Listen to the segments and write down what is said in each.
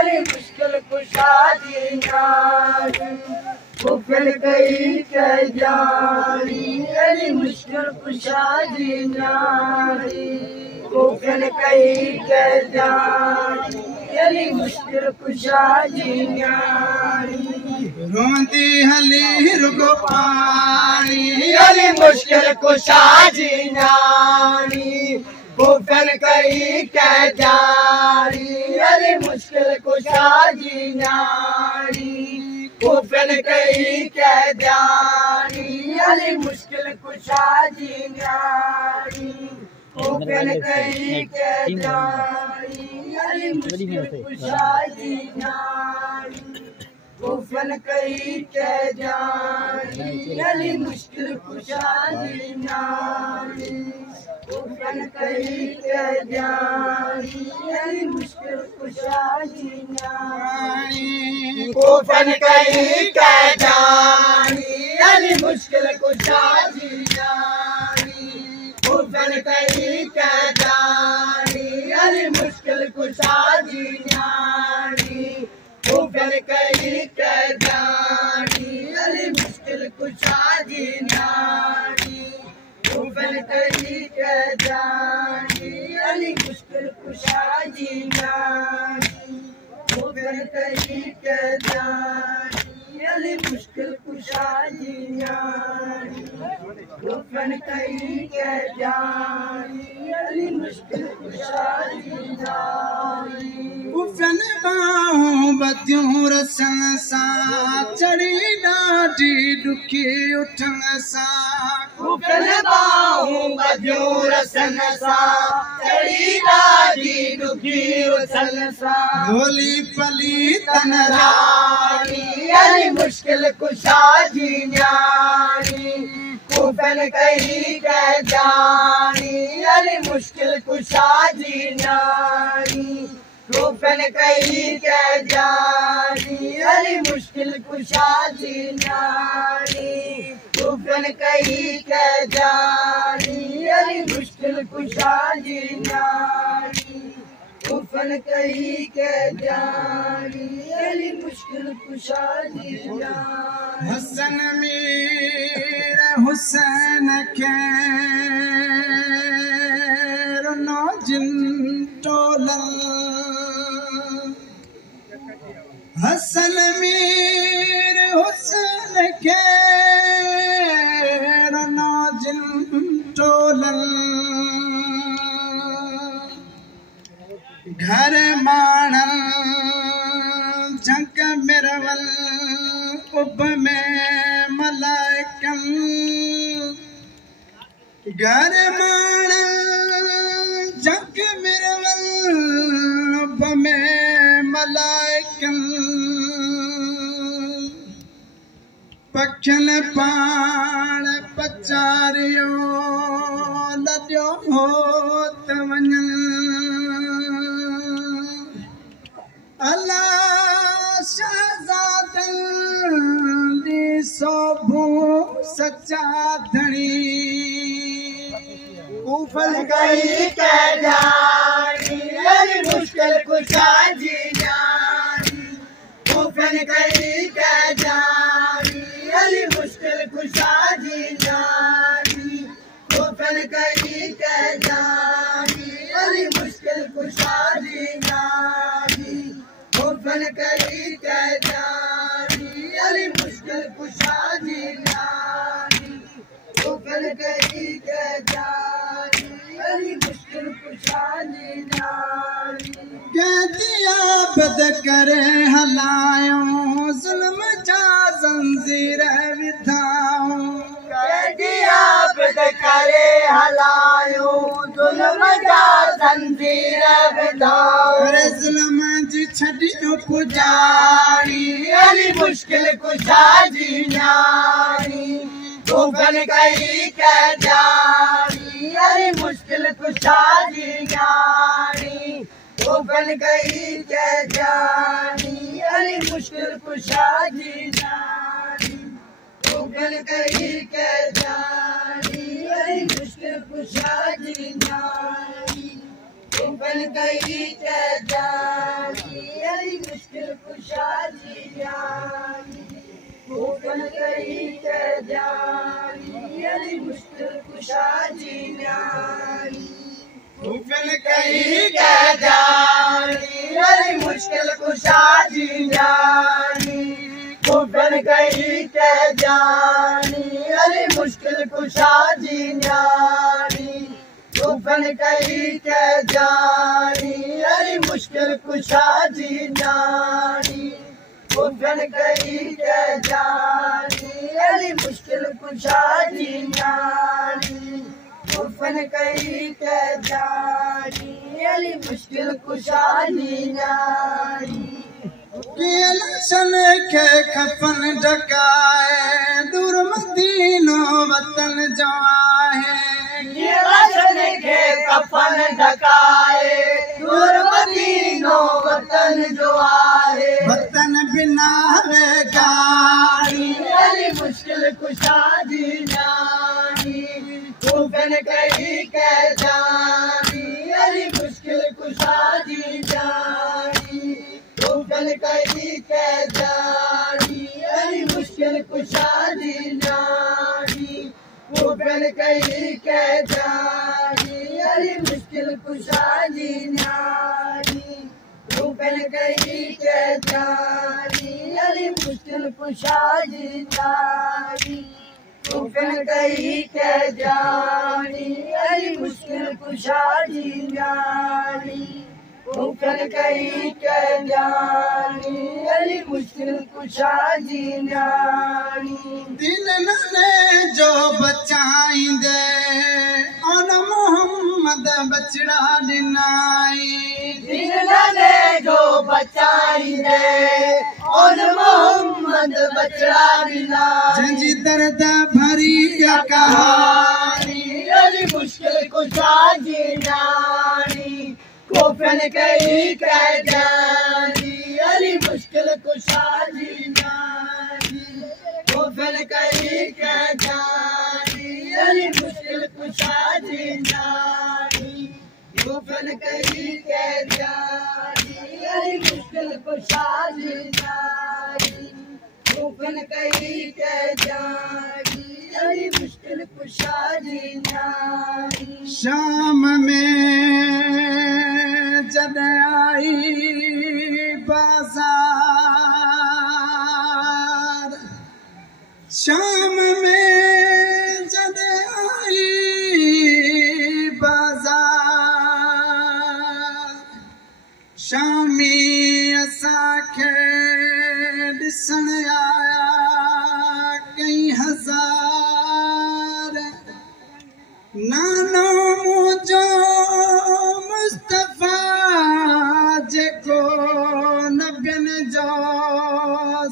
अली मुश्किल कुशा जी न्यारी कुफल कई के जानी अली मुश्किल कुशा जी न्यारी कुफल कई के जानी अली मुश्किल कुशा जी न्यारी रोंदी हली रुगो पानी अली मुश्किल कुशा जी न्यारी कुफल कई के जानी अली मुश्किल कुशा जी न्यारी कुफल कई के जानी अली मुश्किल कुशा जी न्यारी कुफल कई के जानी अली मुश्किल कुशा जी न्यारी कुफल कई के जानी अली मुश्किल कुशा जी न्यारी कुफल कई के जानी अली मुश्किल कुशा जी न्यारी कुफल कई के जानी अली मुश्किल कुशा जी न्यारी कुफल कई के जानी अली मुश्किल कुशा जी न्यारी कुफल कई के जानी अली मुश्किल कुशा जी न्यारी कुफल कई के जानी अली मुश्किल कुशा जी न्यारी कुफल कई के जानी अली मुश्किल कुशा जी न्यारी कुफल कई के जानी अली मुश्किल कुशा जी न्यारी कुफल बाहों बदियूं रसन सां चढ़ी ॾाढी ॾुखी उठण सां कुफल बाहों बदियूं रसन सां चढ़ी ॾाढी ॾुखी उथल सां भोली पली तन रानी अली मुश्किल कुशा जी न्यारी कुफल कई के जानी अली मुश्किल कुशा जी न्यारी कुफल कई के जानी अली मुश्किल कुशा जी न्यारी कुफल कई के जानी अली मुश्किल कुशा जी न्यारी कुफल कई के जानी अली मुश्किल कुशा जी न्यारी हसन मीर हुसैन के रुनो जिन टोलन हसन मीर हुसैन के रुनो जिन टोलन घर माणल झंक मिरवल उब में मलाइकन घर माणल झंक मिरवल उब में मलाइकन पखिन पाण पचारियो लॾियो होत वञन अल्लाह शहजादन दी सोभू सच्चा धणी कुफल कई के जानी अली मुश्किल कुशा जी न्यारी कुफल कई के जानी अली मुश्किल कुशा जी न्यारी कुफल कई के जानी अली मुश्किल कुशा जी न्यारी कुफल कई के जानी अली मुश्किल कुशा जी न्यारी कुफल कई के जानी अली मुश्किल कुशा जी न्यारी कहतिया बद करे हलायूं ज़ुल्म जा ज़ंजीर विधाऊं कहतिया बद करे हलायूं ज़ुल्म जा ज़ंजीर विधाऊं अरे ज़ुल्म जी छॾियो पुजारी अली मुश्किल कुशा जी न्यारी कुफल कई के जानी अली मुश्किल कुशा जी न्यारी कुफल कई के जानी अली मुश्किल कुशा जी न्यारी कुफल कई के जानी अली मुश्किल कुशा जी न्यारी कुफल कई के जानी अली कूफन कई के जानी अली मुश्किल कुशा जी न्याणी कूफन कई के जानी अली मुश्किल कुशा जी न्याणी कूफन कई के जानी अली मुश्किल कुशा जी न्याणी कूफन कई के जानी अली मुश्किल कुशा जी न्याणी कूफन कई के जानी अली मुश्किल कुशा जी न्याणी कूफन कई के जानी अली मुश्किल कुशा जी न्याणी सन के खफन ढकाए दूर मदीनो वतन जो आहे सन के कफन ढकाए दूर मदीनो वतन जो आहे वतन बिना रे गानी अली मुश्किल कुशा जी न्याणी कूफन कई के जानी अली मुश्किल कुशा जी न्याणी कूफन कई के जानी अली मुश्किल कुशा जी न्याणी कूफन कई के जानी अली मुश्किल कुशा जी न्याणी कूफन कई के जानी अली मुश्किल कुशा जी न्याणी कूफन कई के जानी अली मुश्किल कुशा जी न्याणी कूफन कई के जानी अली मुश्किल कुशा जी न्याणी दिल नने जो बचाईंदे और मोहम्मद बचड़ा दिनाई दिल नने जो बचाईंदे और मोहम्मद बचड़ा दिनाई जंजी दर्द भरी कहानी अली मुश्किल कुशा जी न्याणी कूफन कई के जानी अली मुश्किल कुशा जी न्याणी कूफन कई के जानी अली मुश्किल कुशा जी न्याणी कूफन कई के जानी अली मुश्किल कुशा जी न्याणी कूफन कई के जानी अली मुश्किल कुशा जी न्याणी शाम में जद आई बाजार शाम में जद आई बाजार शामी असांखे ॾिसण आया कई हज़ार नानो मुझो मुस्तफा जेको नबियन जो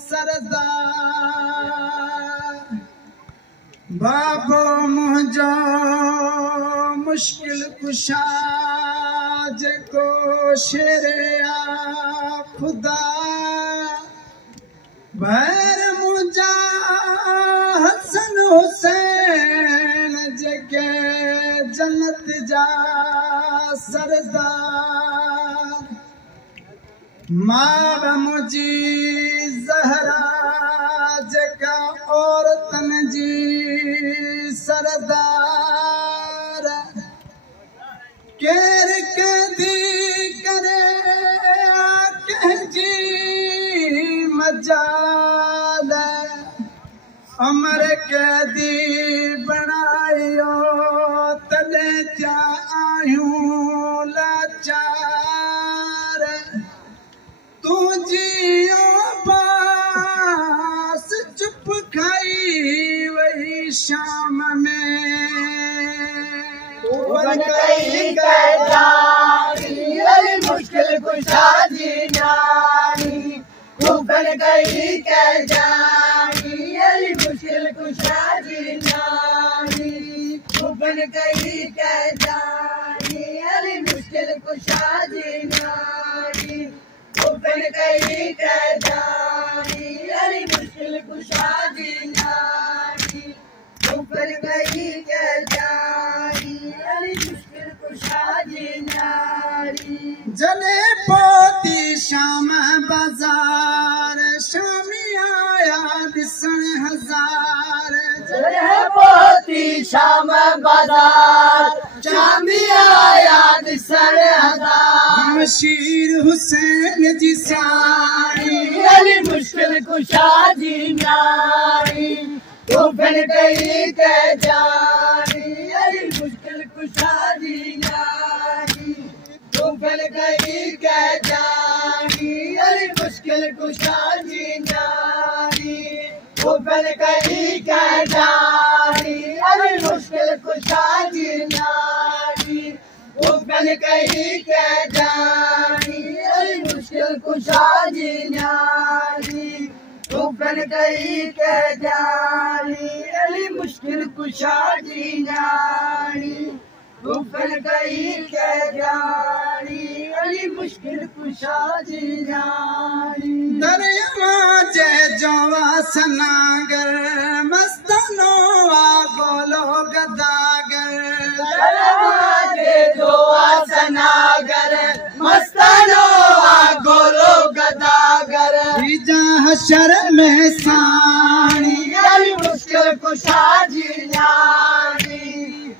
सरदार बाबो मुझो मुश्किल कुशा जेको शेर आ खुदा भैर मुझा हसन हुसैन जेके जन्नत जा सरदार मार मुझी ज़हरा जेका औरतन जी सरदार केर कैदी करे कंहिंजी मजाल अमर कैदी बणायो तॾहिं थिया आहियूं लाचार तूं जियो बास चुप खाई वही शाम में कूफन कई के जानी अली मुश्किल कुशा जी न्याणी कूफन कई के जानी अली मुश्किल कुशा जी न्याणी कूफन कई के जानी अली मुश्किल कुशा जी न्याणी कूफन कई के जानी अली मुश्किल कुशा जी न्याणी कूफन कई के जानी अली मुश्किल कुशा जी न्याणी जले पोती शाम बाजार शामी आया ॾिसण होती शाम बाजार जामिया याद सरहदार शीर हुसैन जी सारी अली मुश्किल कुशा जी नारी तू फिर कहीं कह जानी अली मुश्किल कुशा जी नारी तू फिर कहीं कह जानी अली मुश्किल कुशा जी नारी तू फिर कहीं कह जानी अली मुश्किल कुशा जी नारी तू फिर कहीं कह जानी अली मुश्किल कुशा जी नारी तू फिर कहीं कह जानी अली मुश्किल कुशा जी नारी तू फिर कहीं कह जानी अली मुश्किल कुशा जी नारी दरिया जय जवा सनागर मस्तानो गोलो गदागर दरवाजे जो आसनागर मस्तानो गोलो गदागर हशर में साणी अली मुश्किल कुशा जी नारी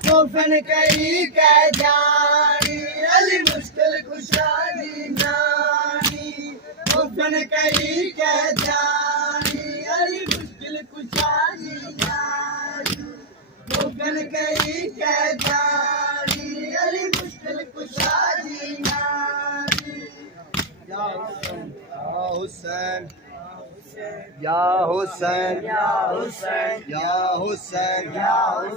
तू फिर कहीं कह जानी अली मुश्किल कुशा जी नारी तू फिर कहीं कह जानी अली मुश्किल कुशा जी नारी तू फिर कहीं कह जानी अली मुश्किल कुशा जी नारी या हुसैन या हुसैन या हुसैन या हुसैन या हुसैन